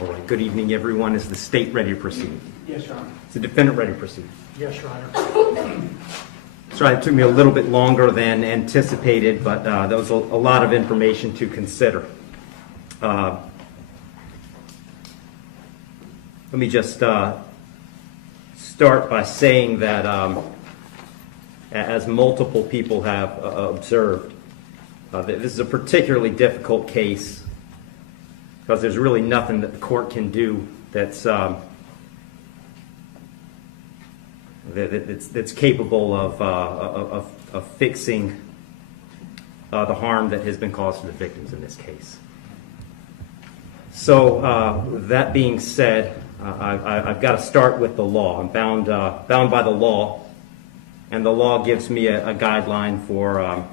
All right, good evening, everyone. Is the state ready to proceed? Yes, Your Honor. Is the defendant ready to proceed? Yes, Your Honor. Sorry, it took me a little bit longer than anticipated, but there was a lot of information to consider. Let me just start by saying that as multiple people have observed, this is a particularly difficult case because there's really nothing that the court can do that's capable of fixing the harm that has been caused to the victims in this case. So that being said, I've got to start with the law. I'm bound by the law, and the law gives me a guideline for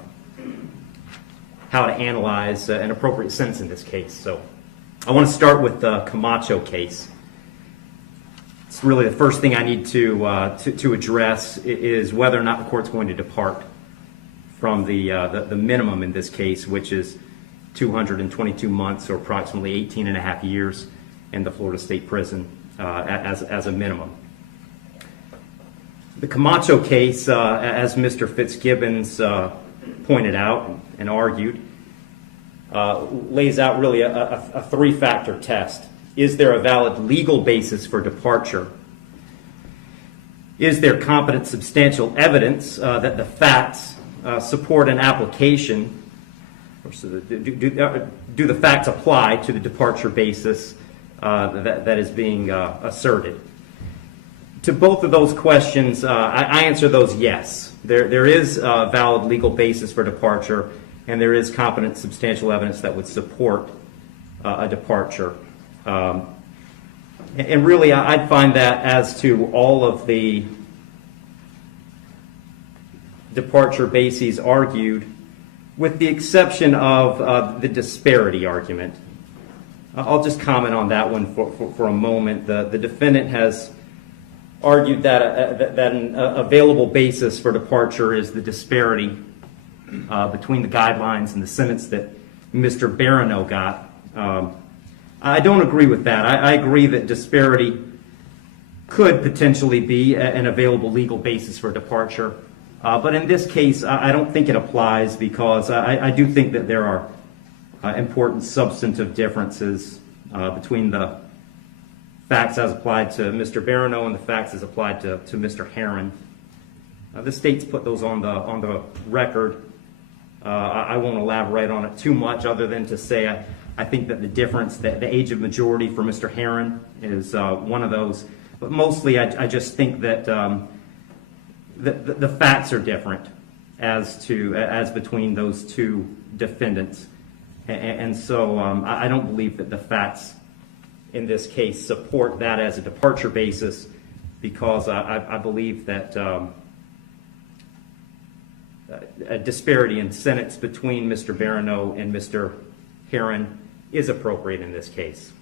how to analyze an appropriate sentence in this case. So I want to start with the Camacho case. It's really the first thing I need to address is whether or not the court's going to depart from the minimum in this case, which is 222 months or approximately 18 and a half years in the Florida State Prison as a minimum. The Camacho case, as Mr. Fitzgibbons pointed out and argued, lays out really a three-factor test. Is there a valid legal basis for departure? Is there competent substantial evidence that the facts support an application? Or so do the facts apply to the departure basis that is being asserted? To both of those questions, I answer those yes. There is a valid legal basis for departure, and there is competent substantial evidence that would support a departure. And really, I'd find that as to all of the departure bases argued, with the exception of the disparity argument. I'll just comment on that one for a moment. The defendant has argued that an available basis for departure is the disparity between the guidelines and the sentence that Mr. Barano got. I don't agree with that. I agree that disparity could potentially be an available legal basis for departure. But in this case, I don't think it applies because I do think that there are important substantive differences between the facts as applied to Mr. Barano and the facts as applied to Mr. Heron. The state's put those on the record. I won't elaborate on it too much other than to say I think that the difference, the age of majority for Mr. Heron is one of those. But mostly I just think that the facts are different as between those two defendants. And so I don't believe that the facts in this case support that as a departure basis because I believe that a disparity in sentence between Mr. Barano and Mr. Heron is appropriate in this case.